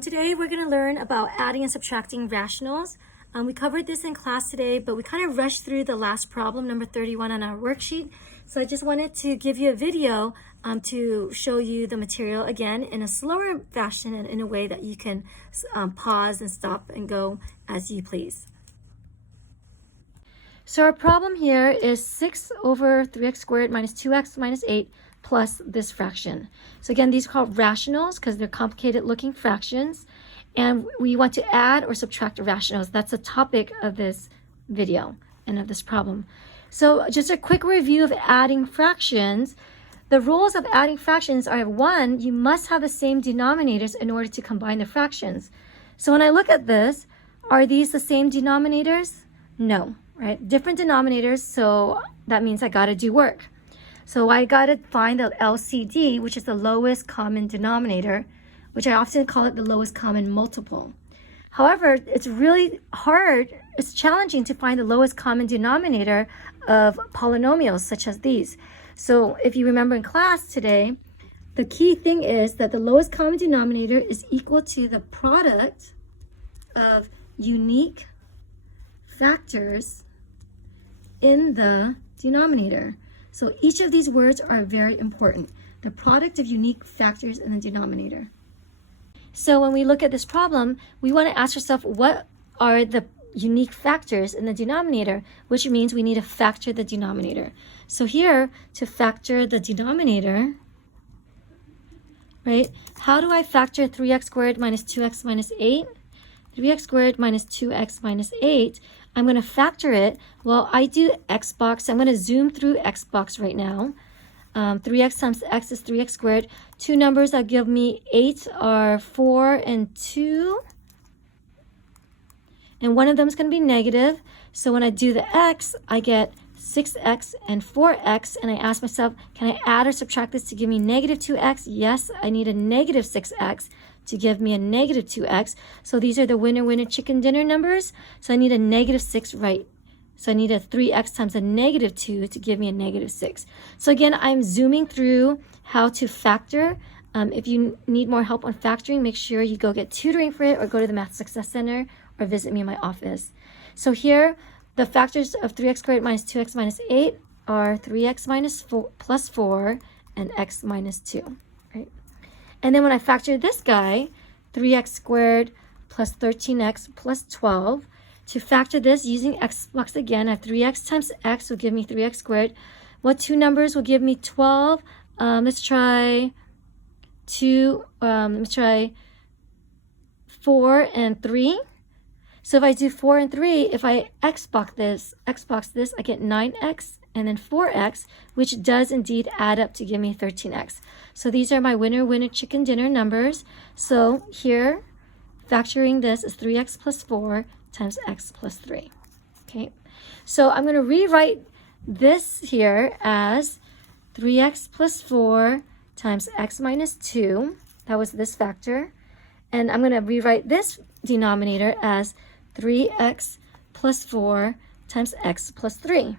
Today we're going to learn about adding and subtracting rationals. We covered this in class today, but we kind of rushed through the last problem, number 31 on our worksheet. So I just wanted to give you a video to show you the material again in a slower fashion and in a way that you can pause and stop and go as you please. So our problem here is 6 over 3x squared minus 2x minus 8 plus this fraction. So again, these are called rationals because they're complicated looking fractions. And we want to add or subtract rationals. That's the topic of this video and of this problem. So just a quick review of adding fractions. The rules of adding fractions are, one, you must have the same denominators in order to combine the fractions. So when I look at this, are these the same denominators? No, right? Different denominators, so that means I gotta do work. So I gotta find the LCD, which is the lowest common denominator, which I often call it the lowest common multiple. However, it's really hard, it's challenging to find the lowest common denominator of polynomials such as these. So if you remember in class today, the key thing is that the lowest common denominator is equal to the product of unique factors in the denominator. So each of these words are very important. The product of unique factors in the denominator. So when we look at this problem, we want to ask ourselves, what are the unique factors in the denominator, which means we need to factor the denominator. So here, to factor the denominator, right, how do I factor 3x squared minus 2x minus 8? 3x squared minus 2x minus 8. I'm going to factor it. Well, I do x box. I'm going to zoom through x box right now. 3x times x is 3x squared. Two numbers that give me 8 are 4 and 2. And one of them is going to be negative. So when I do the x, I get 6x and 4x. And I ask myself, can I add or subtract this to give me negative 2x? Yes, I need a negative 6x to give me a negative 2x. So these are the winner chicken dinner numbers. So I need a negative 6, right? So I need a 3x times a negative 2 to give me a negative 6. So again, I'm zooming through how to factor. If you need more help on factoring, make sure you go get tutoring for it or go to the Math Success Center or visit me in my office. So here, the factors of 3x squared minus 2x minus 8 are 3x minus 4 plus 4 and x minus 2, right? And then when I factor this guy, 3x squared plus 13x plus 12, to factor this using x box again, I have 3x times x will give me 3x squared. What two numbers will give me 12? Let's try 4 and 3. So if I do 4 and 3, if I x box this, I get 9x and then 4x, which does indeed add up to give me 13x. So these are my winner chicken dinner numbers. So here, factoring this is 3x plus 4 times x plus 3. Okay, so I'm going to rewrite this here as 3x plus 4 times x minus 2. That was this factor. And I'm going to rewrite this denominator as 3x plus 4 times x plus 3.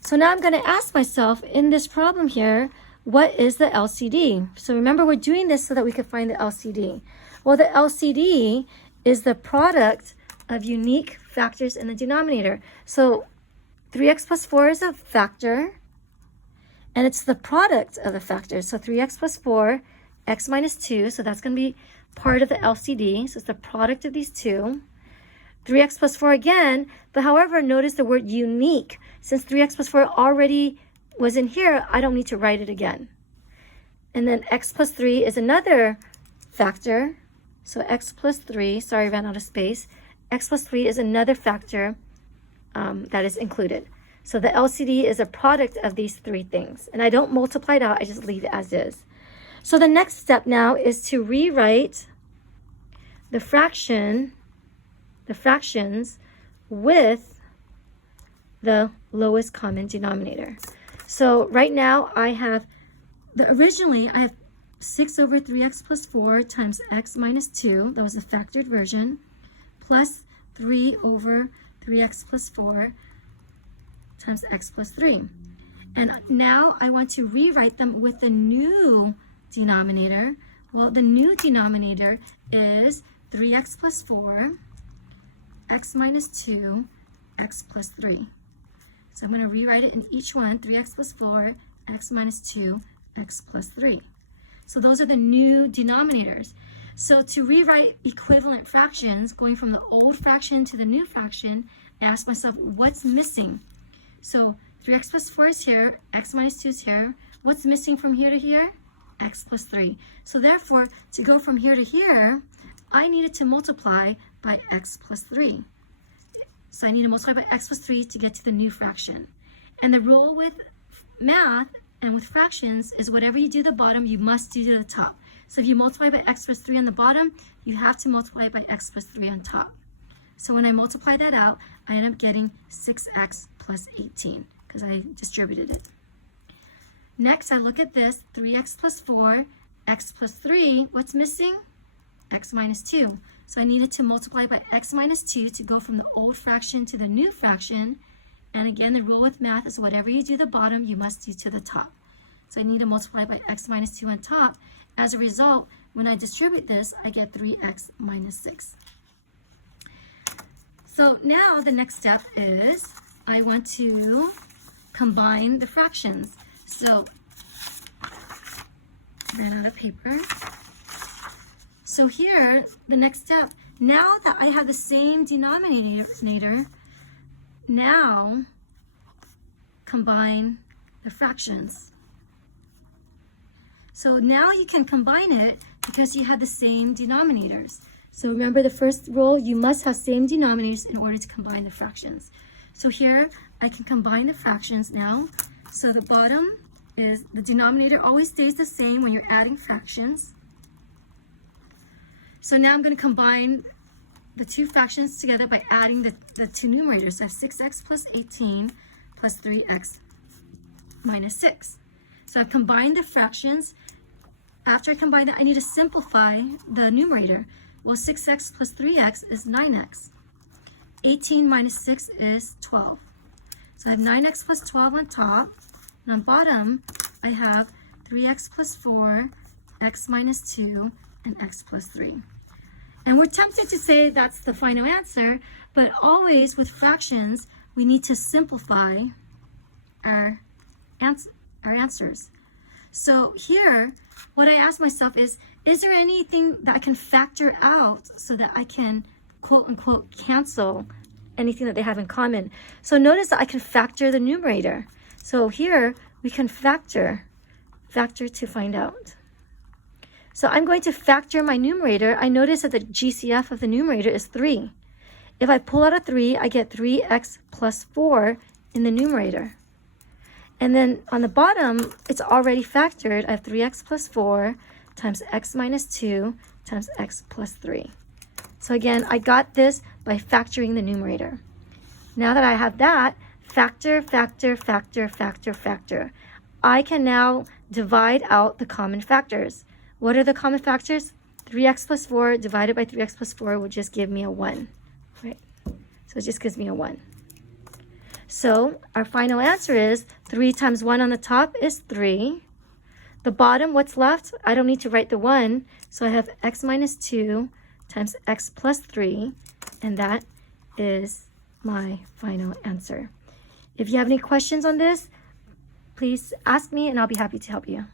So now I'm going to ask myself in this problem here, what is the LCD? So remember, we're doing this so that we can find the LCD. Well, the LCD is the product of unique factors in the denominator. So 3x plus 4 is a factor, and it's the product of the factors. So 3x plus 4, x minus 2, so that's going to be part of the LCD. So it's the product of these two. 3x plus 4 again, but however, notice the word unique. Since 3x plus 4 already was in here, I don't need to write it again. And then x plus 3 is another factor. So x plus 3, sorry, I ran out of space. X plus 3 is another factor that is included. So the LCD is a product of these three things. And I don't multiply it out, I just leave it as is. So the next step now is to rewrite the fractions with the lowest common denominator. So right now originally I have 6 over 3x plus 4 times x minus 2, that was the factored version, plus 3 over 3x plus 4 times x plus 3. And now I want to rewrite them with the new denominator, Well, the new denominator is 3x plus 4, x minus 2, x plus 3. So I'm going to rewrite it in each one, 3x plus 4, x minus 2, x plus 3. So those are the new denominators. So to rewrite equivalent fractions, going from the old fraction to the new fraction, I ask myself, what's missing? So 3x plus 4 is here, x minus 2 is here. What's missing from here to here? X plus 3. So therefore, to go from here to here, I needed to multiply by x plus 3. So I need to multiply by x plus 3 to get to the new fraction. And the rule with math and with fractions is whatever you do at the bottom, you must do to the top. So if you multiply by x plus 3 on the bottom, you have to multiply by x plus 3 on top. So when I multiply that out, I end up getting 6x plus 18 because I distributed it. Next, I look at this, 3x plus 4, x plus 3. What's missing? X minus 2. So I needed to multiply by x minus 2 to go from the old fraction to the new fraction. And again, the rule with math is whatever you do at the bottom, you must do to the top. So I need to multiply by x minus 2 on top. As a result, when I distribute this, I get 3x minus 6. So now the next step is I want to combine the fractions. So ran out of paper. So here, the next step, now that I have the same denominator, now combine the fractions. So now you can combine it because you have the same denominators. So remember the first rule, you must have same denominators in order to combine the fractions. So here, I can combine the fractions now. So the bottom is, the denominator always stays the same when you're adding fractions. So now I'm going to combine the two fractions together by adding the two numerators. So I have 6x plus 18 plus 3x minus 6. So I've combined the fractions. After I combine that, I need to simplify the numerator. Well, 6x plus 3x is 9x. 18 minus 6 is 12. So I have 9x plus 12 on top. And on bottom, I have 3x plus 4, x minus 2, and x plus 3. And we're tempted to say that's the final answer, but always with fractions, we need to simplify our answers. So here, what I ask myself is there anything that I can factor out so that I can quote unquote cancel anything that they have in common? So notice that I can factor the numerator. So here we can factor to find out. So I'm going to factor my numerator. I notice that the GCF of the numerator is 3. If I pull out a 3, I get 3x plus 4 in the numerator. And then on the bottom, it's already factored. I have 3x plus 4 times x minus 2 times x plus 3. So again, I got this by factoring the numerator. Now that I have that, factor, factor, factor, factor, factor. I can now divide out the common factors. What are the common factors? 3x plus 4 divided by 3x plus 4 would just give me a 1, right? So it just gives me a 1. So our final answer is 3 times 1 on the top is 3. The bottom, what's left? I don't need to write the 1. So I have x minus 2 times x plus 3. And that is my final answer. If you have any questions on this, please ask me and I'll be happy to help you.